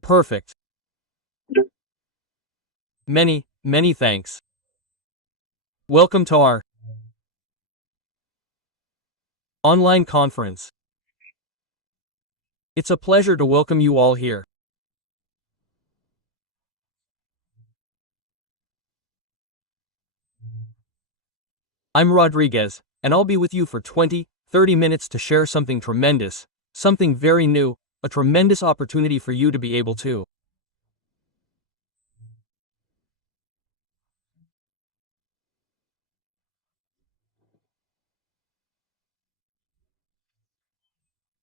Perfect. Many thanks. Welcome to our online conference. It's a pleasure to welcome you all here. I'm Rodriguez, and I'll be with you for 20-30 minutes to share something tremendous, something very new, a tremendous opportunity for you to be able to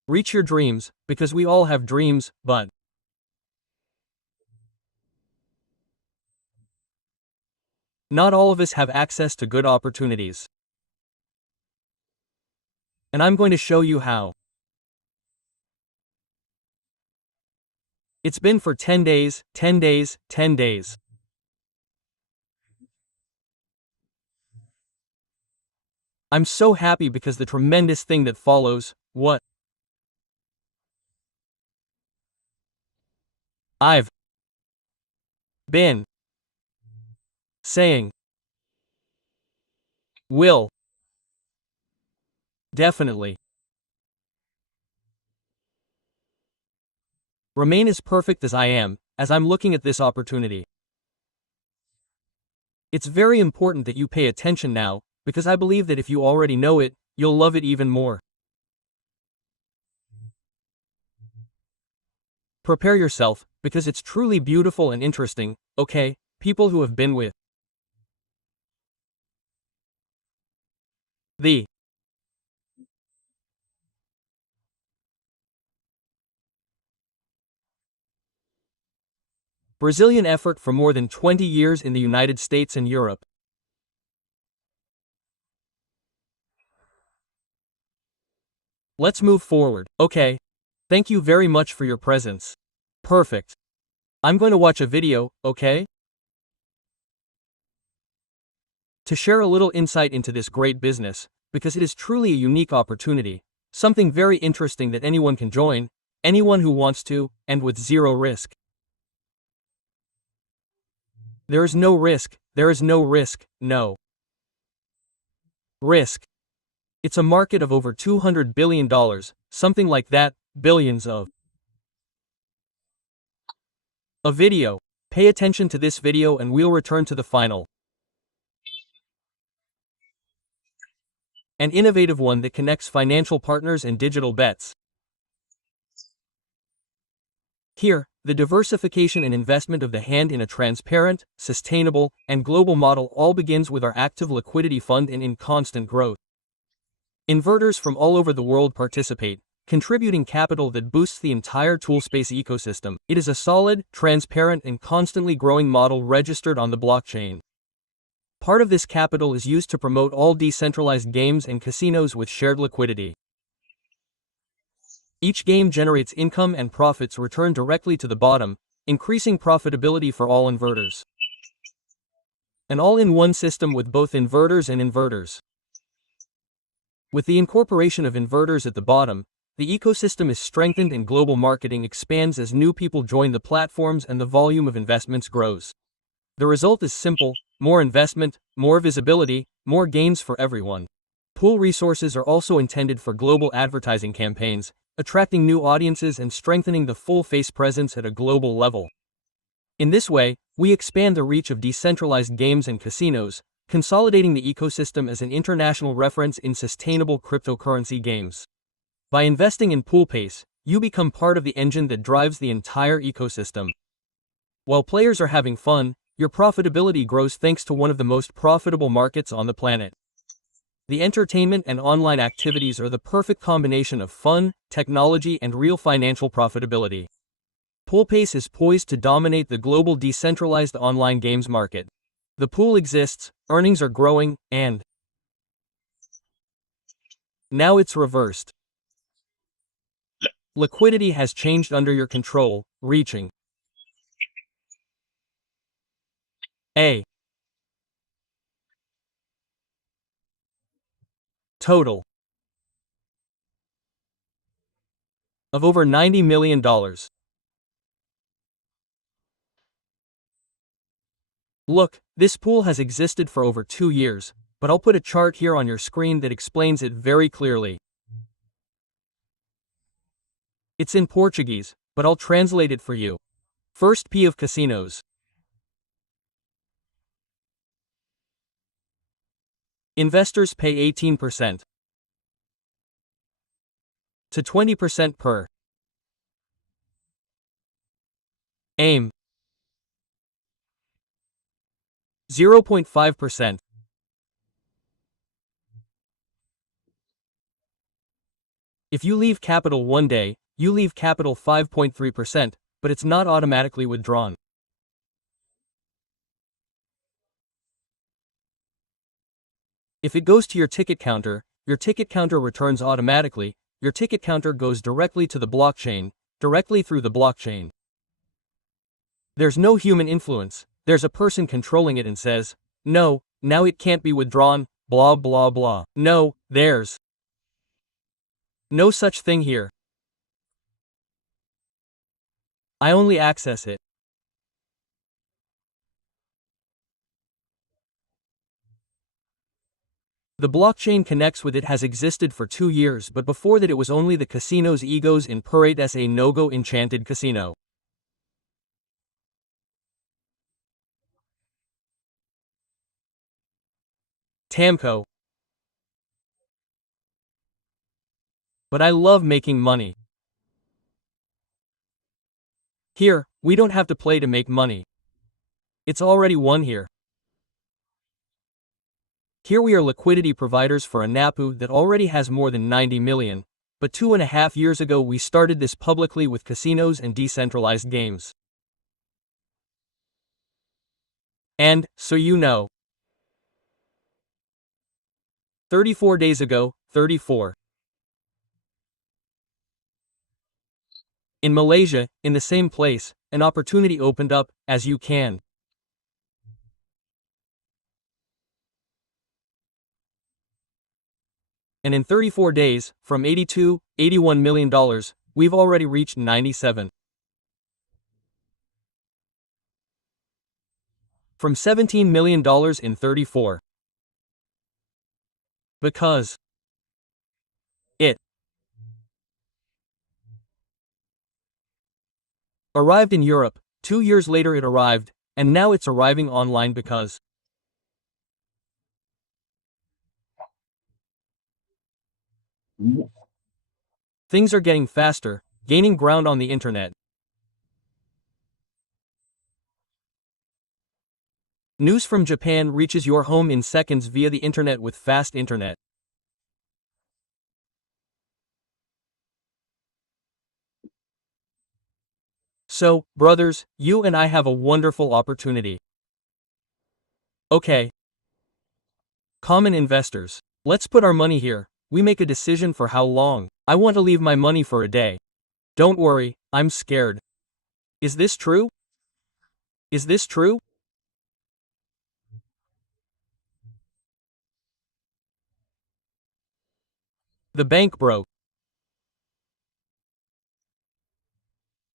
reach your dreams, because we all have dreams, but not all of us have access to good opportunities. And I'm going to show you how. It's been for 10 days, 10 days, 10 days. I'm so happy because the tremendous thing that follows, what I've been saying will definitely remain as perfect as I am, as I'm looking at this opportunity. It's very important that you pay attention now, because I believe that if you already know it, you'll love it even more. Prepare yourself, because it's truly beautiful and interesting, okay, people who have been with the Brazilian effort for more than 20 years in the United States and Europe. Let's move forward, okay? Thank you very much for your presence. Perfect. I'm going to watch a video, okay? To share a little insight into this great business, because it is truly a unique opportunity, something very interesting that anyone can join, anyone who wants to, and with zero risk. There is no risk, no risk. It's a market of over $200 billion, something like that, billions of. A video. Pay attention to this video and we'll return to the final. An innovative one that connects financial partners and digital bets. Here, the diversification and investment of the hand in a transparent, sustainable, and global model all begins with our active liquidity fund and in constant growth. Inverters from all over the world participate, contributing capital that boosts the entire toolspace ecosystem. It is a solid, transparent, and constantly growing model registered on the blockchain. Part of this capital is used to promote all decentralized games and casinos with shared liquidity. Each game generates income and profits returned directly to the bottom, increasing profitability for all inverters. An all-in-one system with both inverters and inverters. With the incorporation of inverters at the bottom, the ecosystem is strengthened and global marketing expands as new people join the platforms and the volume of investments grows. The result is simple: more investment, more visibility, more gains for everyone. Pool resources are also intended for global advertising campaigns, attracting new audiences and strengthening the full-face presence at a global level. In this way, we expand the reach of decentralized games and casinos, consolidating the ecosystem as an international reference in sustainable cryptocurrency games. By investing in Poolpays, you become part of the engine that drives the entire ecosystem. While players are having fun, your profitability grows thanks to one of the most profitable markets on the planet. The entertainment and online activities are the perfect combination of fun, technology, and real financial profitability. Poolpays is poised to dominate the global decentralized online games market. The pool exists, earnings are growing, and now it's reversed. Liquidity has changed under your control, reaching a total of over $90 million. Look, this pool has existed for over 2 years, but I'll put a chart here on your screen that explains it very clearly. It's in Portuguese, but I'll translate it for you. First P of casinos. Investors pay 18% to 20% per aim 0.5%. If you leave capital one day, you leave capital 5.3%, but it's not automatically withdrawn. If it goes to your ticket counter returns automatically. Your ticket counter goes directly to the blockchain, directly through the blockchain. There's no human influence, there's a person controlling it and says, no, now it can't be withdrawn, blah blah blah. No, there's no such thing here. I only access it. The blockchain connects with it has existed for 2 years, but before that it was only the casino's egos in Parade as a no-go enchanted casino. Tamco. But I love making money. Here, we don't have to play to make money. It's already won here. Here we are liquidity providers for a NAPU that already has more than 90 million, but 2.5 years ago we started this publicly with casinos and decentralized games. And, so you know, 34 days ago, 34. In Malaysia, in the same place, an opportunity opened up, as you can. And in 34 days, from $81 million, we've already reached 97. From $17 million in 34. Because it arrived in Europe, 2 years later it arrived, and now it's arriving online because things are getting faster, gaining ground on the internet. News from Japan reaches your home in seconds via the internet with fast internet. So, brothers, you and I have a wonderful opportunity. Okay. Common investors. Let's put our money here. We make a decision for how long. I want to leave my money for a day. Don't worry, I'm scared. Is this true? Is this true? The bank broke.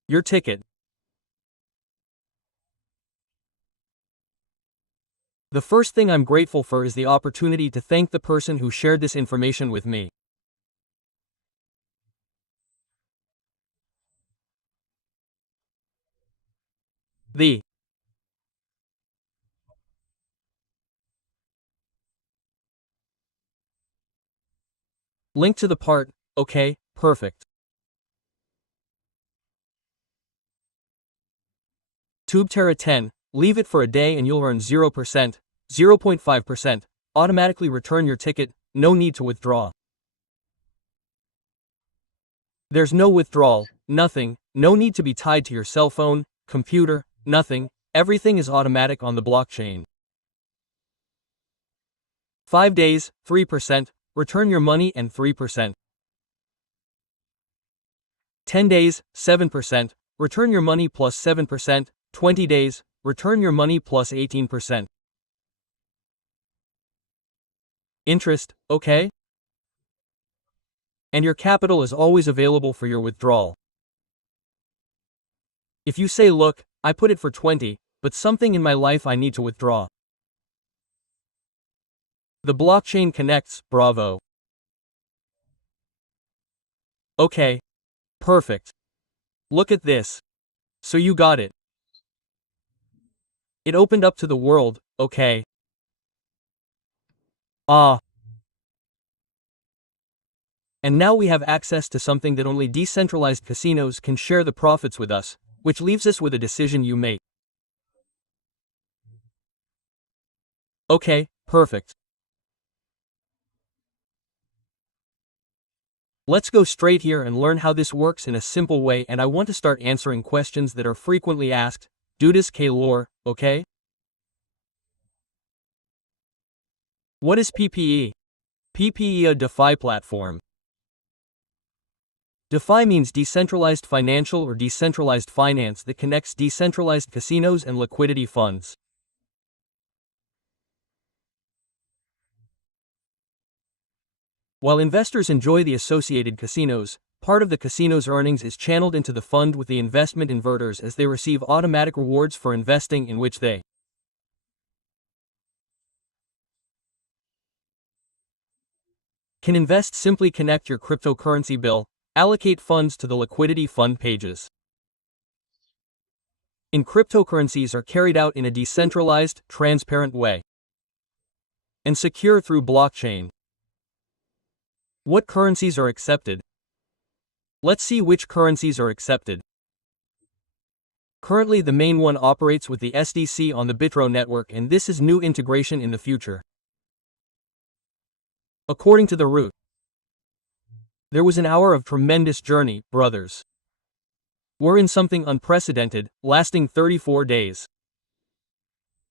Your ticket. The first thing I'm grateful for is the opportunity to thank the person who shared this information with me. The link to the part, okay, perfect. TubeTerra 10, leave it for a day and you'll earn 0%, 0.5%, automatically return your ticket, no need to withdraw. There's no withdrawal, nothing, no need to be tied to your cell phone, computer, nothing, everything is automatic on the blockchain. 5 days, 3%, return your money and 3%. 10 days, 7%, return your money plus 7%, 20 days, return your money plus 18%. Interest, okay? And your capital is always available for your withdrawal. If you say look, I put it for 20, but something in my life I need to withdraw. The blockchain connects, bravo. Okay. Perfect. Look at this. So you got it. It opened up to the world, okay. Ah. And now we have access to something that only decentralized casinos can share the profits with us, which leaves us with a decision you make. Okay, perfect. Let's go straight here and learn how this works in a simple way, and I want to start answering questions that are frequently asked. Dudas que lore, okay? What is PPE? PPE a DeFi platform. DeFi means decentralized financial or decentralized finance that connects decentralized casinos and liquidity funds. While investors enjoy the associated casinos, part of the casino's earnings is channeled into the fund with the investment inverters as they receive automatic rewards for investing in which they. Can invest. Simply connect your cryptocurrency bill, allocate funds to the liquidity fund pages. In cryptocurrencies are carried out in a decentralized, transparent way and secure through blockchain. What currencies are accepted? Let's see which currencies are accepted. Currently the main one operates with the SDC on the Bitro network, and this is new integration in the future. According to the route, there was an hour of tremendous journey, brothers. We're in something unprecedented, lasting 34 days.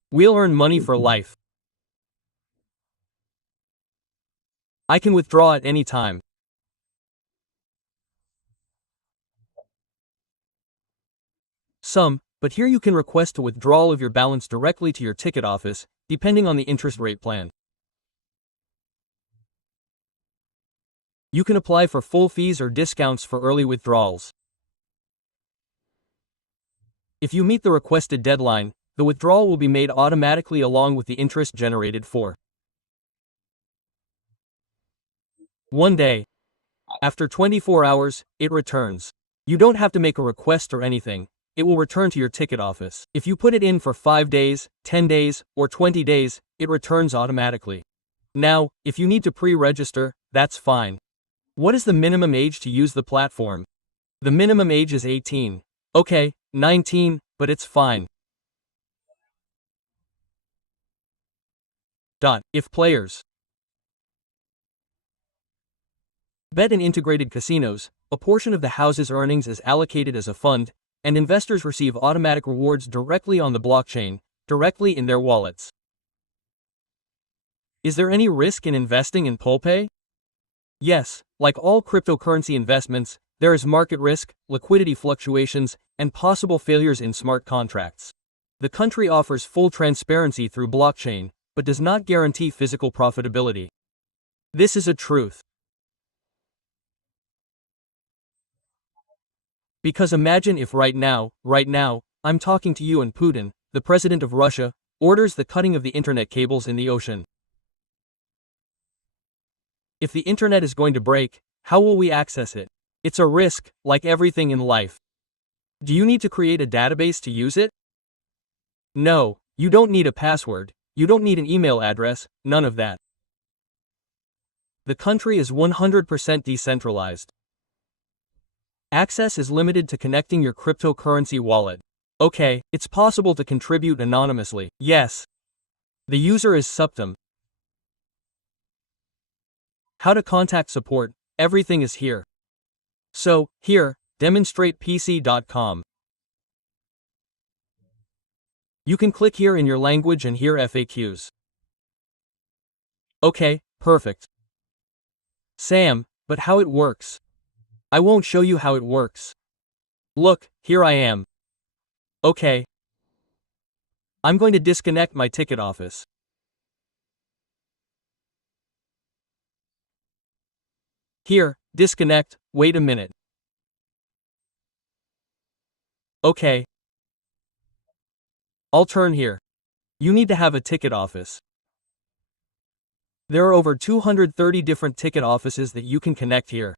We'll earn money for life. I can withdraw at any time. But here you can request a withdrawal of your balance directly to your ticket office, depending on the interest rate plan. You can apply for full fees or discounts for early withdrawals. If you meet the requested deadline, the withdrawal will be made automatically along with the interest generated for 1 day. After 24 hours, it returns. You don't have to make a request or anything. It will return to your ticket office. If you put it in for 5 days, 10 days, or 20 days, it returns automatically. Now, if you need to pre-register, that's fine. What is the minimum age to use the platform? The minimum age is 18. Okay, 19, but it's fine. If players bet in integrated casinos, a portion of the house's earnings is allocated as a fund, and investors receive automatic rewards directly on the blockchain, directly in their wallets. Is there any risk in investing in Poolpays? Yes, like all cryptocurrency investments, there is market risk, liquidity fluctuations, and possible failures in smart contracts. The country offers full transparency through blockchain, but does not guarantee physical profitability. This is a truth. Because imagine if right now, I'm talking to you and Putin, the president of Russia, orders the cutting of the internet cables in the ocean. If the internet is going to break, how will we access it? It's a risk, like everything in life. Do you need to create a database to use it? No, you don't need a password, you don't need an email address, none of that. The country is 100% decentralized. Access is limited to connecting your cryptocurrency wallet. Okay, it's possible to contribute anonymously. Yes. The user is Subtum. How to contact support, everything is here. So, here, demonstratepc.com. You can click here in your language and hear FAQs. Okay, perfect. Sam, but how it works? I won't show you how it works. Look, here I am. Okay. I'm going to disconnect my ticket office. Here, disconnect, wait a minute. Okay. I'll turn here. You need to have a ticket office. There are over 230 different ticket offices that you can connect here.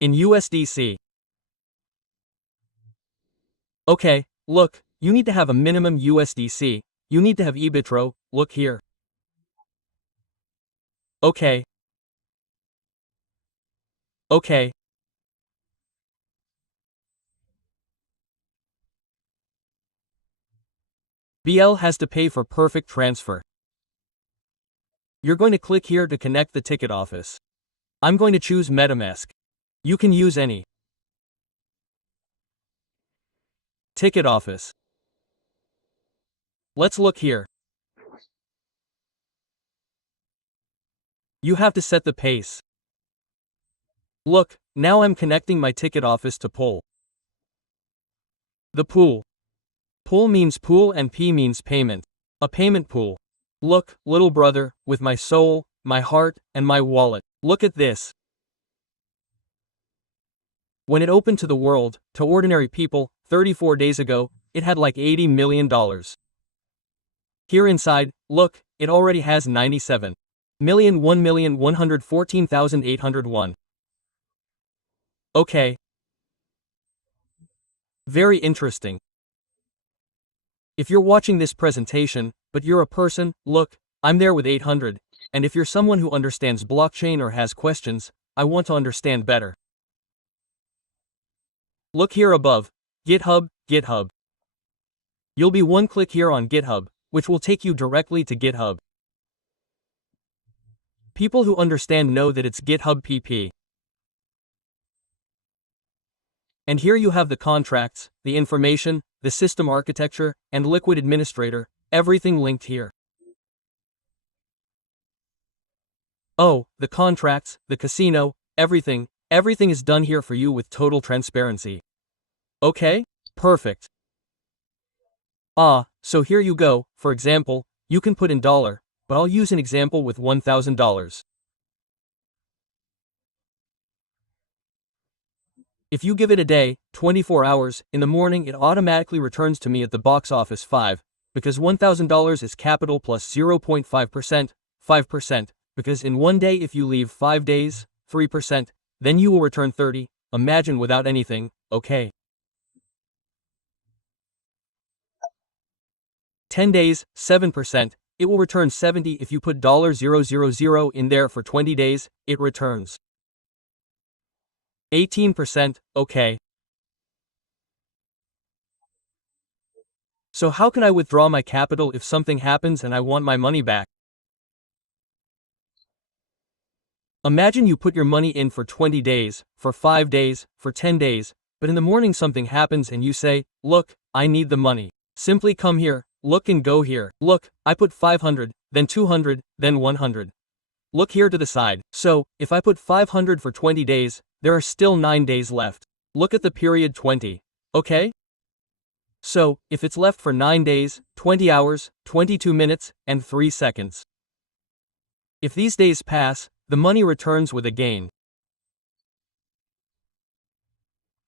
In USDC. Okay, look, you need to have a minimum USDC. You need to have EBITRO, look here. Okay. Okay. BL has to pay for perfect transfer. You're going to click here to connect the ticket office. I'm going to choose MetaMask. You can use any ticket office. Let's look here. You have to set the pace. Look, now I'm connecting my ticket office to Pool. The pool. Pool means pool and P means payment. A payment pool. Look, little brother, with my soul, my heart, and my wallet. Look at this. When it opened to the world, to ordinary people, 34 days ago, it had like $80 million. Here inside, look, it already has 97,001,114,801. Okay. Very interesting. If you're watching this presentation, but you're a person, look, I'm there with 800, and if you're someone who understands blockchain or has questions, I want to understand better. Look here above, GitHub, GitHub. You'll be one click here on GitHub, which will take you directly to GitHub. People who understand know that it's GitHub PP. And here you have the contracts, the information, the system architecture, and liquid administrator, everything linked here. Oh, the contracts, the casino, everything is done here for you with total transparency. Okay? Perfect. So here you go. For example, you can put in $, but I'll use an example with $1,000. If you give it a day, 24 hours, in the morning it automatically returns to me at the box office 5, because $1,000 is capital plus 0.5%, 5%, because in one day if you leave 5 days, 3%, then you will return 30, imagine without anything, okay. 10 days, 7%, it will return 70 if you put $000 in there for 20 days, it returns 18%, okay. So how can I withdraw my capital if something happens and I want my money back? Imagine you put your money in for 20 days, for 5 days, for 10 days, but in the morning something happens and you say, look, I need the money. Simply come here, look and go here. Look, I put 500, then 200, then 100. Look here to the side. So, if I put 500 for 20 days, there are still 9 days left. Look at the period 20. Okay? So, if it's left for 9 days, 20 hours, 22 minutes, and 3 seconds. If these days pass, the money returns with a gain.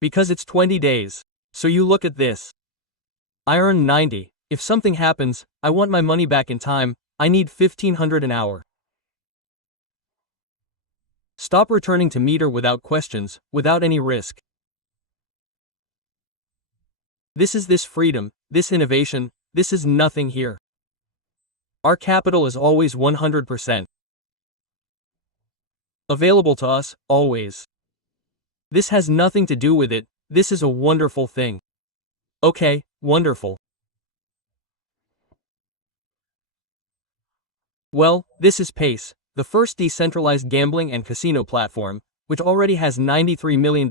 Because it's 20 days. So you look at this. I earn 90. If something happens, I want my money back in time, I need 1,500 an hour. Stop returning to meter without questions, without any risk. This is this freedom, this innovation, this is nothing here. Our capital is always 100%. Available to us, always. This has nothing to do with it, this is a wonderful thing. Okay, wonderful. Well, this is Pace, the first decentralized gambling and casino platform, which already has $93 million,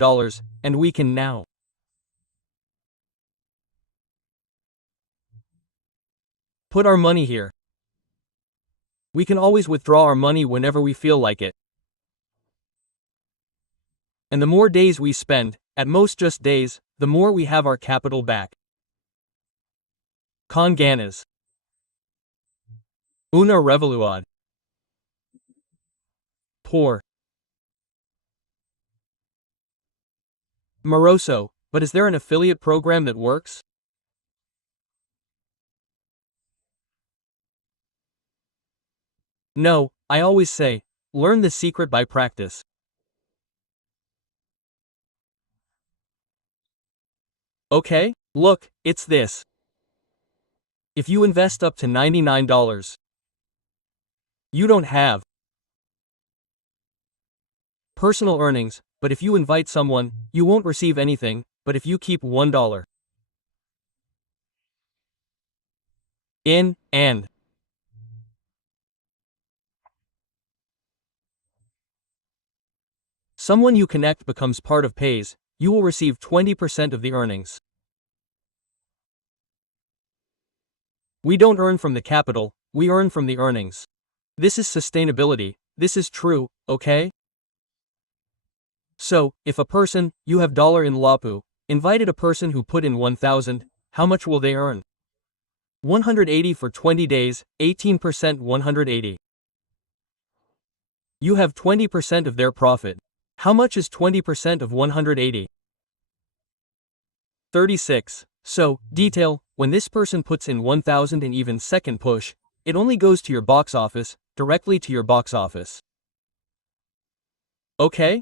and we can now put our money here. We can always withdraw our money whenever we feel like it. And the more days we spend, at most just days, the more we have our capital back. Con ganas. Una revoluad. Por. Moroso, but is there an affiliate program that works? No, I always say, learn the secret by practice. Okay, look, it's this. If you invest up to $99, you don't have personal earnings, but if you invite someone, you won't receive anything, but if you keep $1 in, and someone you connect becomes part of Pays, you will receive 20% of the earnings. We don't earn from the capital, we earn from the earnings. This is sustainability, this is true, okay? So, if a person, you have dollar in Lapu, invited a person who put in 1,000, how much will they earn? 180 for 20 days, 18% 180. You have 20% of their profit. How much is 20% of 180? 36. So, detail, when this person puts in 1,000 and even second push, it only goes to your box office, directly to your box office. Okay?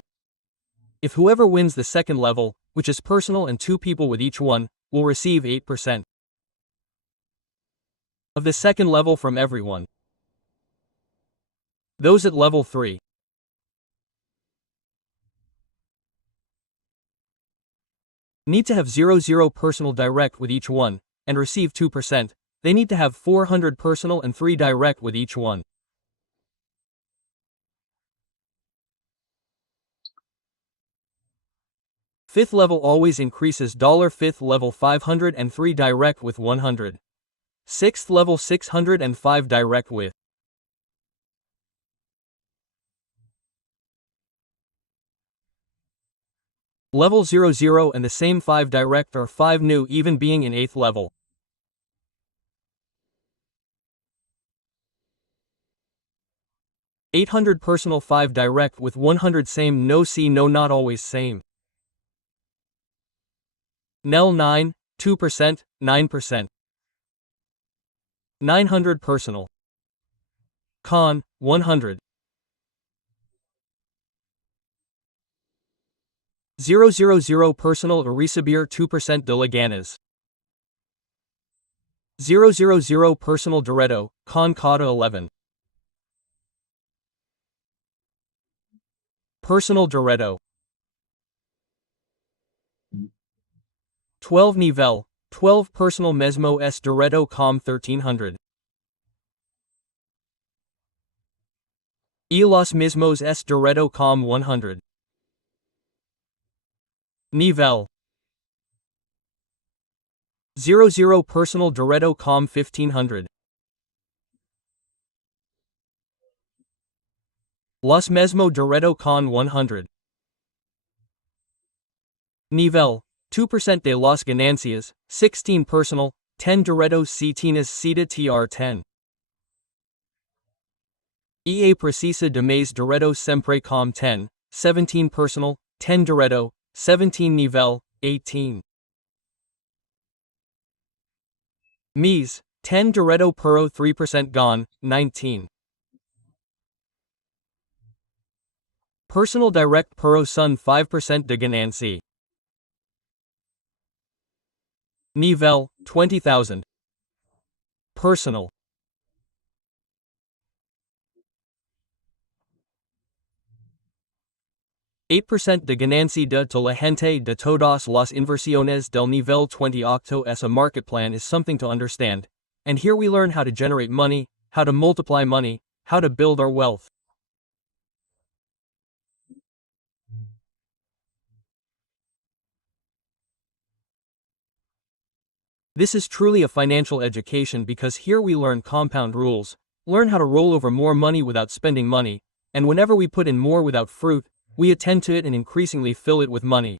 If whoever wins the second level, which is personal and 2 people with each one, will receive 8% of the second level from everyone. Those at level 3 need to have 0 personal direct with each one, and receive 2%. They need to have 400 personal and 3 direct with each one. Fifth level always increases $5th level 503 direct with 100. Sixth level 605 direct with. Level 00 and the same 5 direct are 5 new even being in 8th level. $800 personal 5 direct with 100 same no see no not always same. Nel 9, 2%, 9%. 900 personal. Con, 100. 000 personal Recibir 2% de Leganes. 000 personal Diretto, con Cauda 11. Personal Diretto. 12 Nivel, 12 personal Mesmo S Diretto com 1300. Y los mismos S Diretto com 100. Nivel. 00 personal Diretto com 1500. Los mesmo Diretto con 100. Nivel. 2% de las ganancias, 16 personal, 10 Diretto si tienes cita tr10. Ea precisa de mais Diretto sempre com 10, 17 personal, 10 Diretto, 17 nivel, 18. Mies, 10 Diretto Puro 3% gone, 19. Personal direct Puro Sun 5% de ganancia. Nivel, 20,000. Personal. 8% de ganancia de la gente de todas las inversiones del nivel 20 octo as a market plan is something to understand, and here we learn how to generate money, how to multiply money, how to build our wealth. This is truly a financial education because here we learn compound rules, learn how to roll over more money without spending money, and whenever we put in more without fruit, we attend to it and increasingly fill it with money.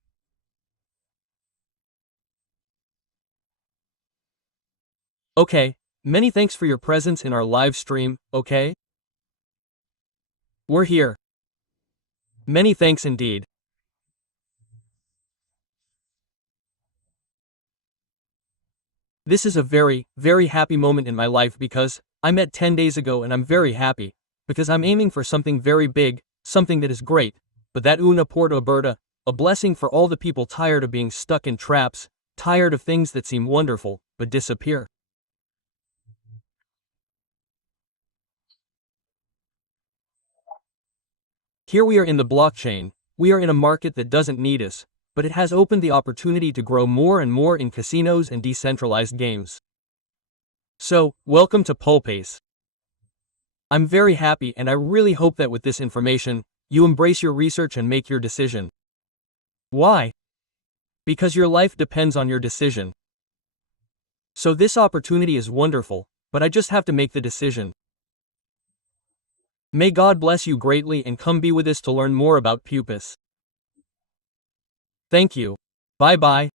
Okay, many thanks for your presence in our live stream, okay? We're here. Many thanks indeed. This is a very, very happy moment in my life because I met 10 days ago and I'm very happy because I'm aiming for something very big, something that is great, but that una porta aberta, a blessing for all the people tired of being stuck in traps, tired of things that seem wonderful, but disappear. Here we are in the blockchain, we are in a market that doesn't need us, but it has opened the opportunity to grow more and more in casinos and decentralized games. So, welcome to Poolpays. I'm very happy and I really hope that with this information, you embrace your research and make your decision. Why? Because your life depends on your decision. So this opportunity is wonderful, but I just have to make the decision. May God bless you greatly and come be with us to learn more about Pupas. Thank you. Bye bye.